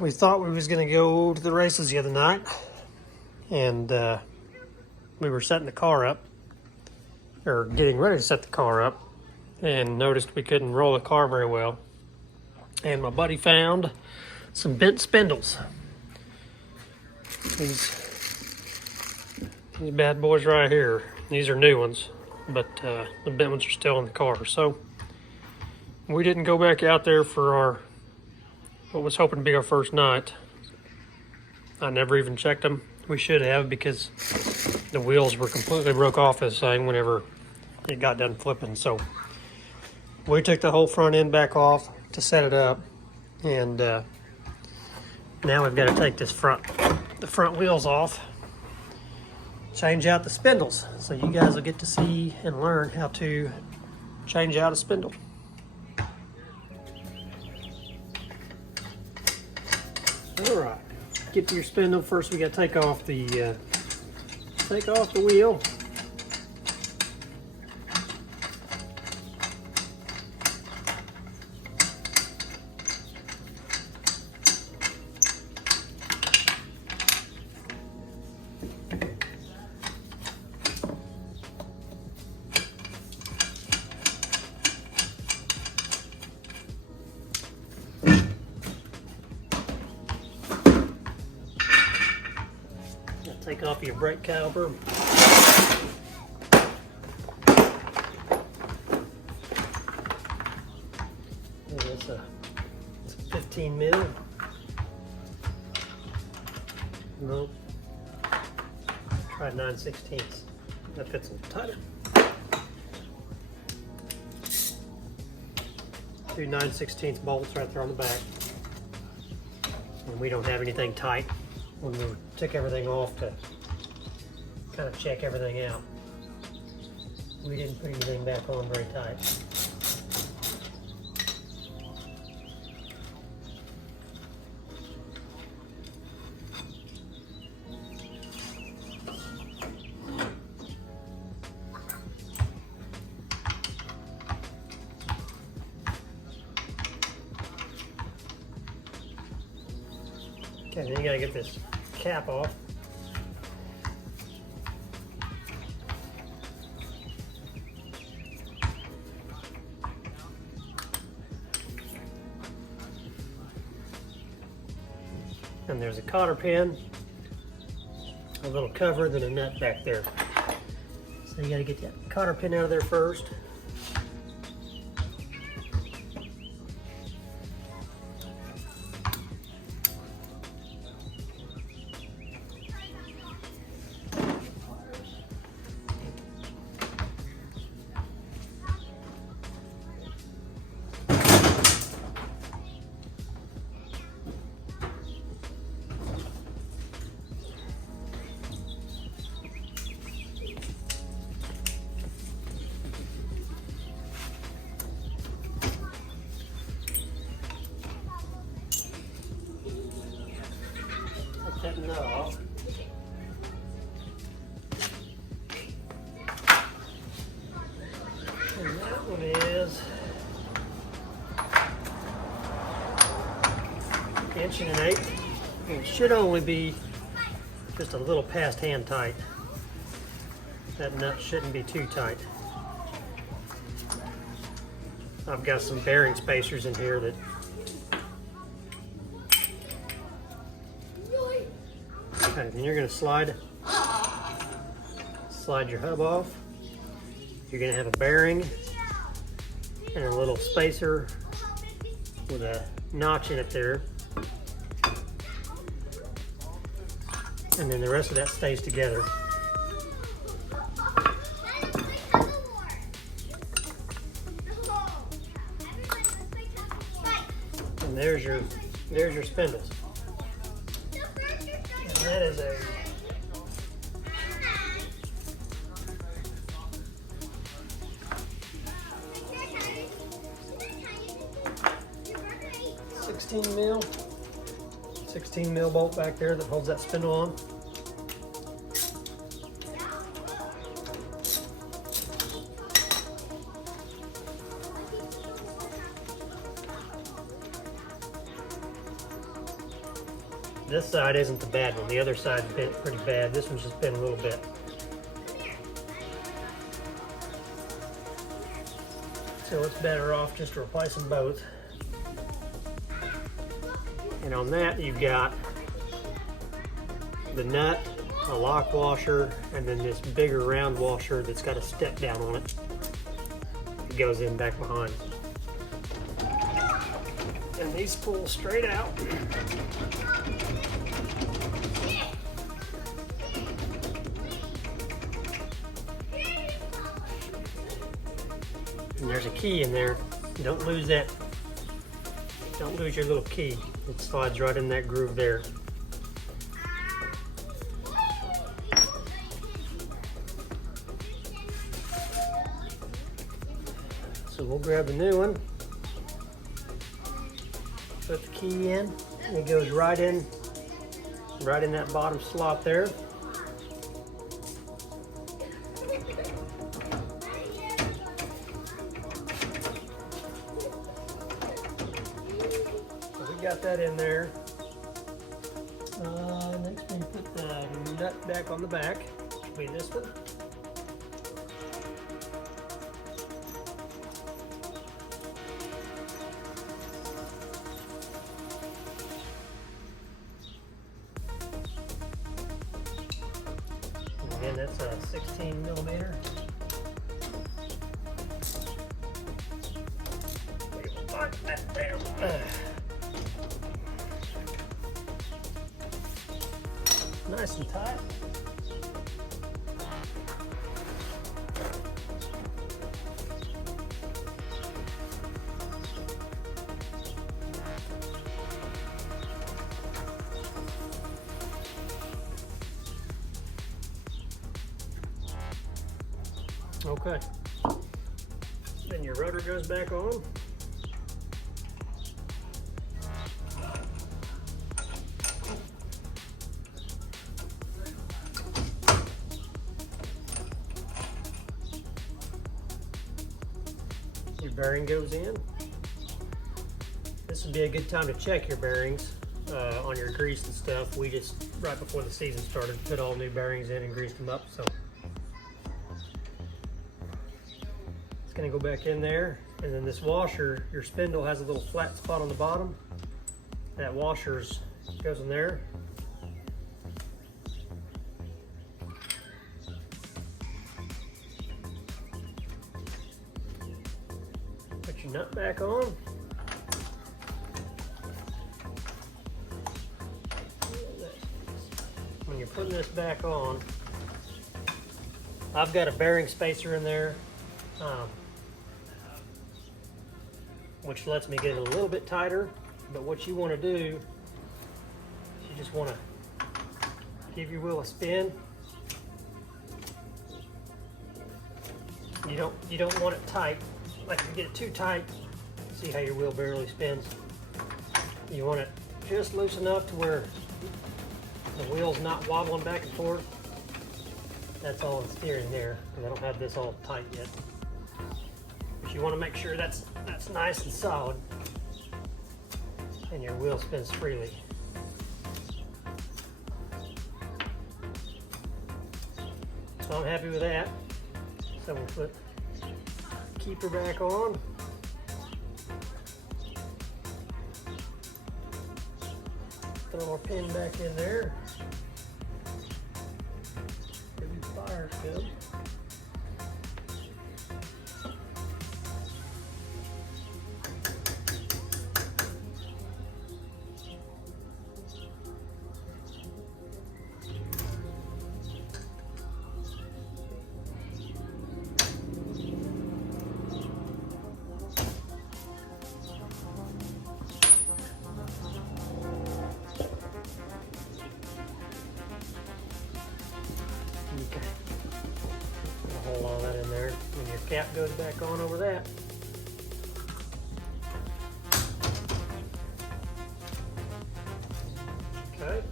We thought we was gonna go to the races the other night, and we were setting the car up, or getting ready to set the car up, and noticed we couldn't roll the car very well. And my buddy found some bent spindles. These bad boys right here. These are new ones, but the bent ones are still in the car. So we didn't go back out there for what was hoping to be our first night. I never even checked them. We should have, because the wheels were completely broke off this thing whenever it got done flipping. So we took the whole front end back off to set it up, and now we've got to take the front wheels off, change out the spindles. So you guys will get to see and learn how to change out a spindle. All right, get to your spindle. First, we got to take off the wheel. Take off your brake caliper. It's a 15 mil. Nope. Try 9/16. That fits a little tighter. Two 9/16 bolts right there on the back. And we don't have anything tight. When we took everything off to kind of check everything out, we didn't put anything back on very tight. Okay, then you gotta get this cap off. And there's a cotter pin, a little cover, then a nut back there. So you gotta get that cotter pin out of there first. That nut off. And that one is 1.125". It should only be just a little past hand tight. That nut shouldn't be too tight. I've got some bearing spacers in here that okay, then you're going to slide your hub off. You're going to have a bearing and a little spacer with a notch in it there. And then the rest of that stays together. And there's your spindles. And that is a 16 mil bolt back there that holds that spindle on. This side isn't the bad one. The other side's bent pretty bad. This one's just bent a little bit. So it's better off just to replace them both. And on that, you've got the nut, a lock washer, and then this bigger round washer that's got a step down on it. It goes in back behind. And these pull straight out. And there's a key in there. Don't lose that. Don't lose your little key. It slides right in that groove there. So we'll grab the new one. Put the key in. And it goes right in that bottom slot there. Got that in there. Next we put the nut back on the back, which will be this one. And again, that's a 16 millimeter. We will lock that down. Nice and tight. Okay. Then your rudder goes back on. Your bearing goes in. This would be a good time to check your bearings on your grease and stuff. We just, right before the season started, put all new bearings in and greased them up. So it's gonna go back in there. And then this washer, your spindle has a little flat spot on the bottom. That washer's goes in there. Put your nut back on. When you're putting this back on, I've got a bearing spacer in there, which lets me get it a little bit tighter. But what you want to do is you just want to give your wheel a spin. You don't want it tight. Like, if you get it too tight, see how your wheel barely spins. You want it just loose enough to where the wheel's not wobbling back and forth. That's all in steering there, because I don't have this all tight yet. But you want to make sure that's nice and solid, and your wheel spins freely. So I'm happy with that. So we'll put the keeper back on. Throw our pin back in there. Give you fire good. Okay. I'll hold all that in there, and your cap goes back on over that. Okay.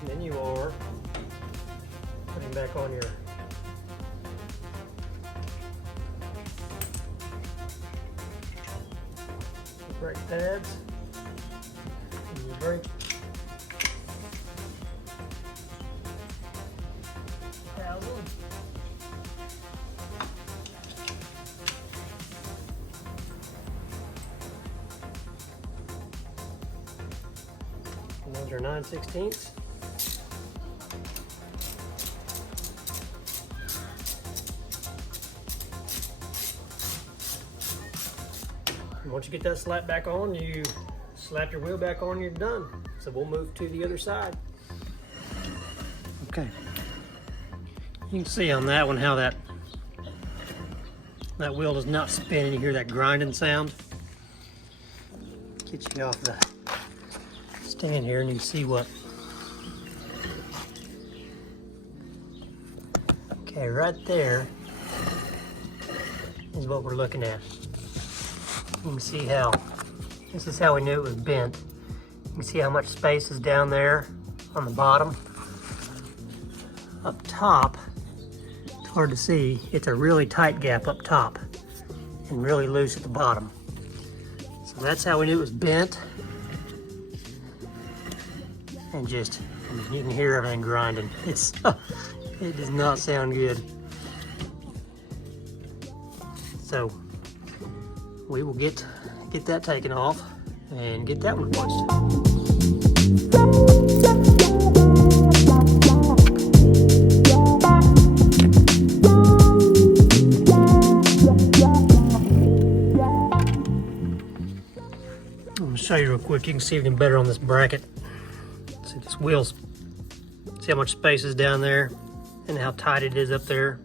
And then you are putting back on your brake pads. Hurry. And those are 9/16. And once you get that slap back on, you slap your wheel back on, you're done. So we'll move to the other side. Okay. You can see on that one how that wheel does not spin, and you hear that grinding sound. Get you off the stand here and you can see what. Okay, right there is what we're looking at. You can see how, this is how we knew it was bent. You can see how much space is down there on the bottom. Up top, it's hard to see, it's a really tight gap up top and really loose at the bottom. So that's how we knew it was bent. And just, you can hear everything grinding. It does not sound good. So we will get that taken off and get that one watched. I'm gonna show you real quick. You can see even better on this bracket. See this wheels. See how much space is down there and how tight it is up there.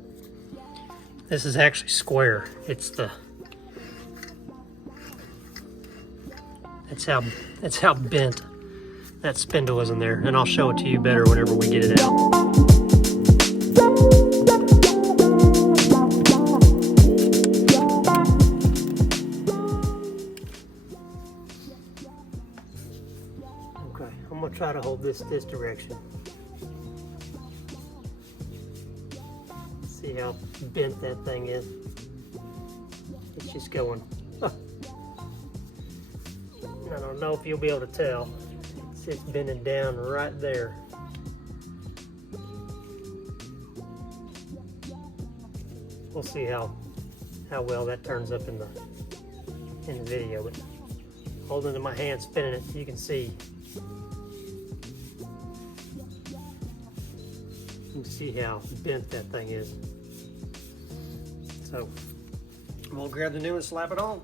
This is actually square. It's the that's how bent that spindle is in there, and I'll show it to you better whenever we get it out. Okay, I'm gonna try to hold this direction. See how bent that thing is. It's just going. I don't know if you'll be able to tell. It's bending down right there. We'll see how well that turns up in the video. But holding it in my hand, spinning it, you can see. You can see how bent that thing is. So we'll grab the new and slap it on.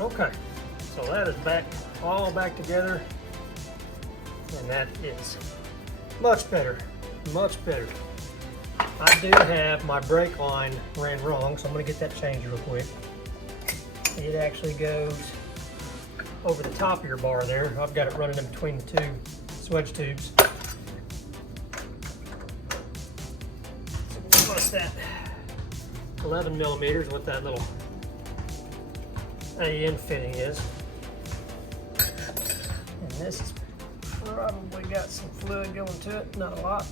Okay, so that is all back together, and that is much better, much better. I do have my brake line ran wrong, so I'm going to get that changed real quick. It actually goes over the top of your bar there. I've got it running in between the two swedge tubes. So what's that? 11 millimeters, what that little AN fitting is. And this has probably got some fluid going to it, not a lot.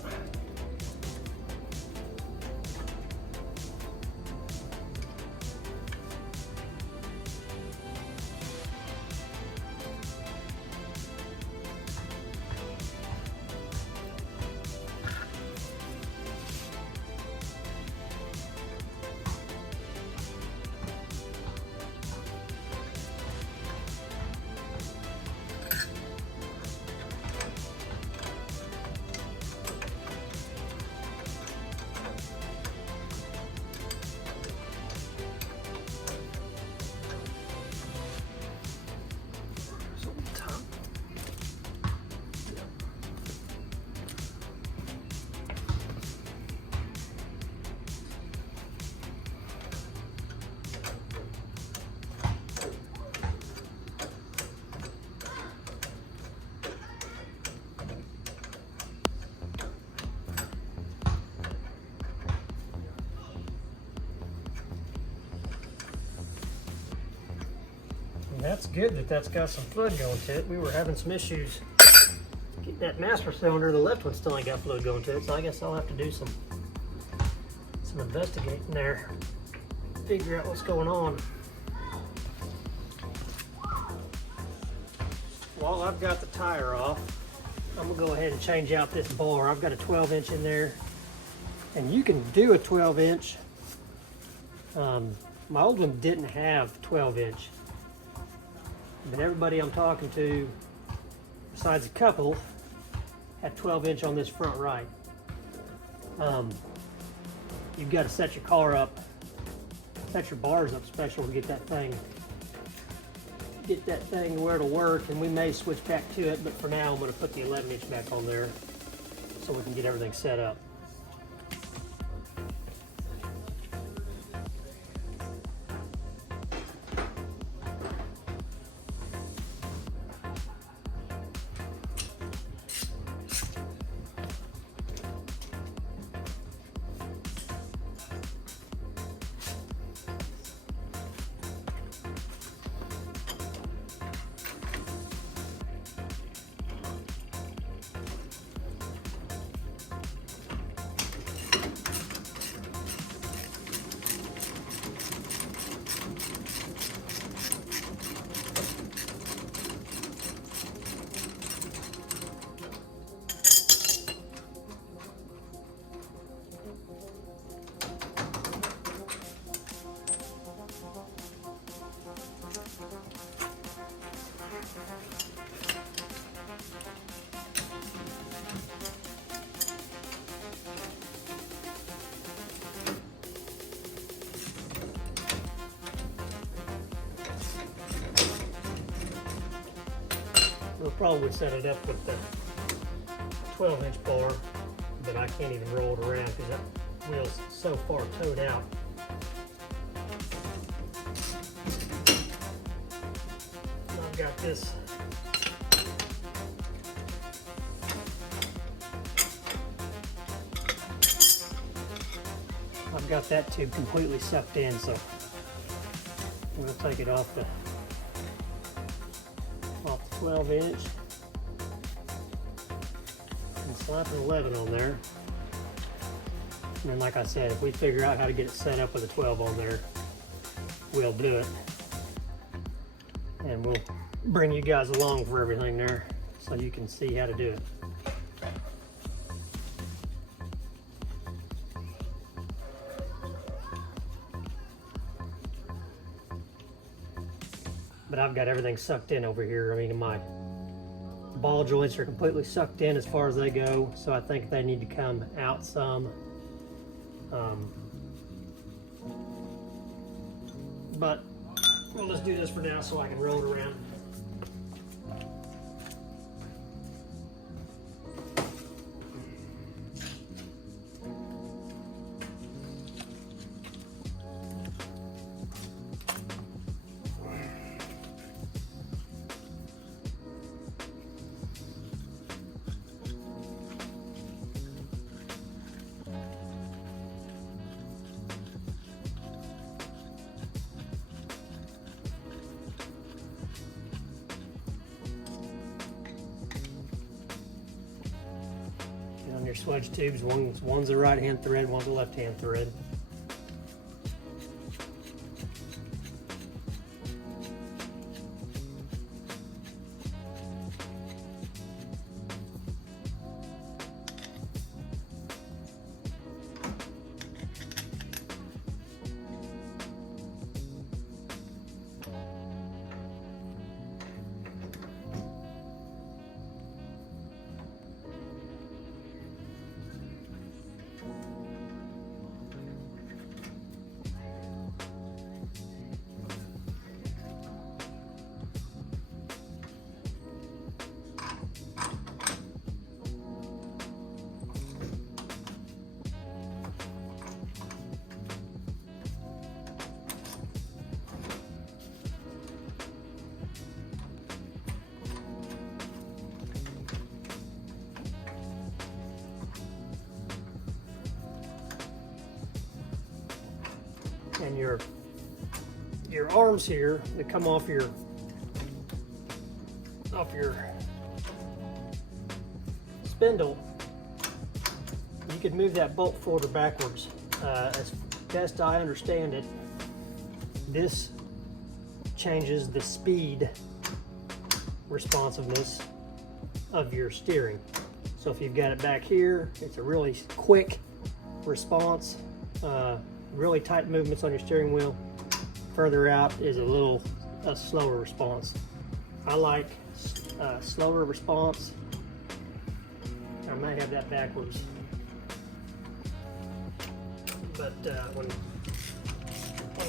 that's good that that's got some fluid going to it. We were having some issues getting that master cylinder. The left one still ain't got fluid going to it, so I guess I'll have to do some investigating there, figure out what's going on. While I've got the tire off, I'm gonna go ahead and change out this bar. I've got a 12-inch in there, and you can do a 12-inch. My old one didn't have 12-inch, but everybody I'm talking to, besides a couple, had 12-inch on this front right. You've got to set your car up, set your bars up special to get that thing where it'll work, and we may switch back to it, but for now I'm going to put the 11-inch back on there so we can get everything set up. We'll probably set it up with the 12-inch bar, but I can't even roll it around because that wheel's so far towed out. I've got this that tube completely sucked in, so we'll take it off the 12-inch and slap an 11 on there. And then, like I said, if we figure out how to get it set up with a 12 on there, we'll do it. And we'll bring you guys along for everything there so you can see how to do it. But I've got everything sucked in over here. I mean, my ball joints are completely sucked in as far as they go, so I think they need to come out some. But we'll just do this for now so I can roll it around. On your swedge tubes, one's a right-hand thread, one's a left-hand thread. And your arms here that come off your off your spindle, you could move that bolt forward or backwards. As best I understand it, this changes the speed responsiveness of your steering. So if you've got it back here, it's a really quick response, really tight movements on your steering wheel. Further out is a slower response. I like slower response. I might have that backwards, but when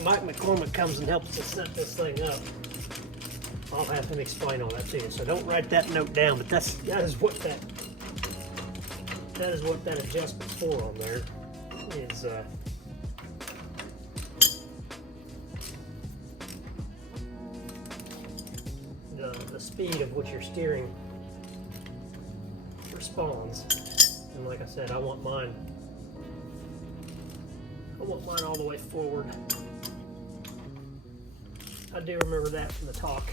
Mike McCormick comes and helps us set this thing up, I'll have him explain all that to you. So don't write that note down, but that is what that adjustment's for on there. Is the speed of which your steering responds. And like I said, I want mine all the way forward. I do remember that from the talk.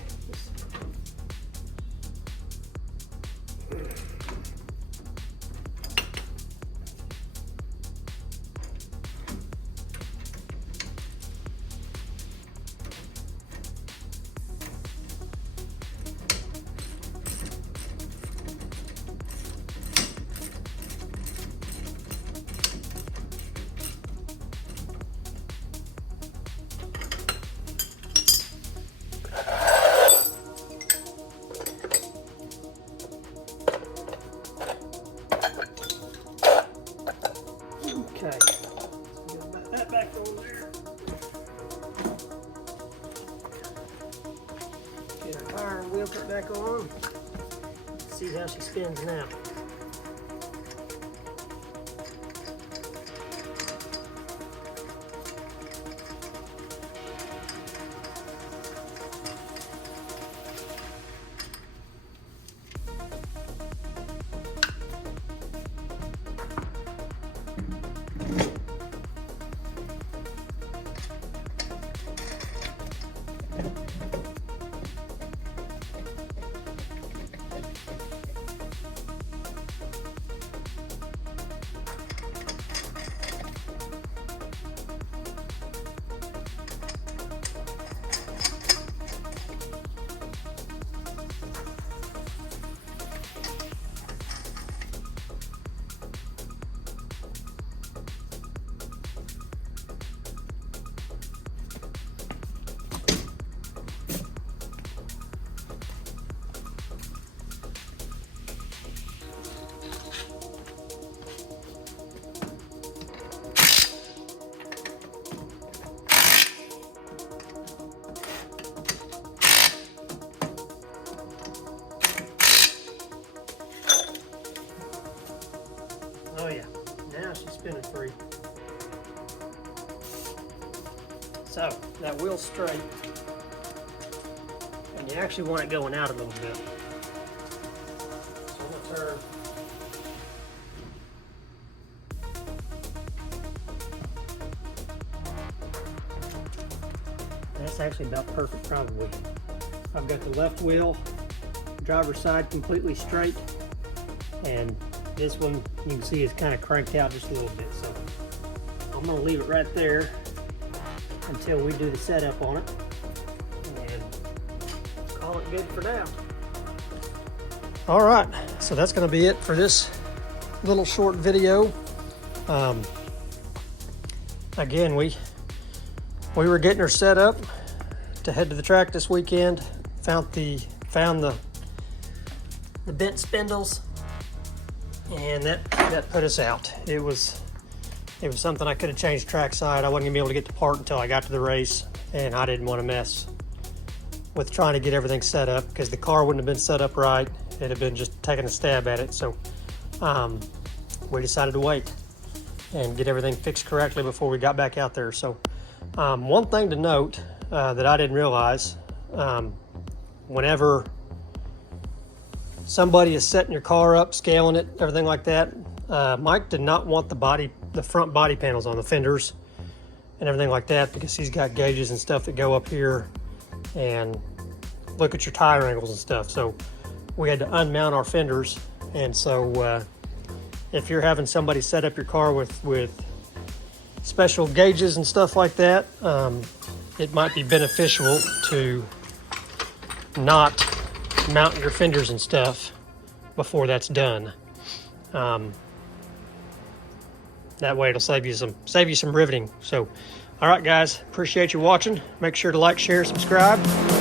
Okay, get that back on there. Get our tire and wheel put back on. See how she spins now. Oh yeah, now she's spinning free. So, that wheel's straight, and you actually want it going out a little bit. So I'm gonna turn. That's actually about perfect probably. I've got the left wheel, driver's side completely straight, and this one you can see is kind of cranked out just a little bit. So I'm going to leave it right there until we do the setup on it, and call it good for now. All right, so that's going to be it for this little short video. Again, we were getting her set up to head to the track this weekend. Found the bent spindles, and that put us out. It was something I could have changed trackside. I wasn't gonna be able to get the part until I got to the race, and I didn't want to mess with trying to get everything set up because the car wouldn't have been set up right. It'd have been just taking a stab at it. So we decided to wait and get everything fixed correctly before we got back out there. So one thing to note that I didn't realize, whenever somebody is setting your car up, scaling it, everything like that, Mike did not want the front body panels on the fenders and everything like that, because he's got gauges and stuff that go up here and look at your tire angles and stuff. So we had to unmount our fenders. And so if you're having somebody set up your car with special gauges and stuff like that, it might be beneficial to not mount your fenders and stuff before that's done. That way it'll save you some riveting. So, all right, guys, appreciate you watching. Make sure to like, share, subscribe.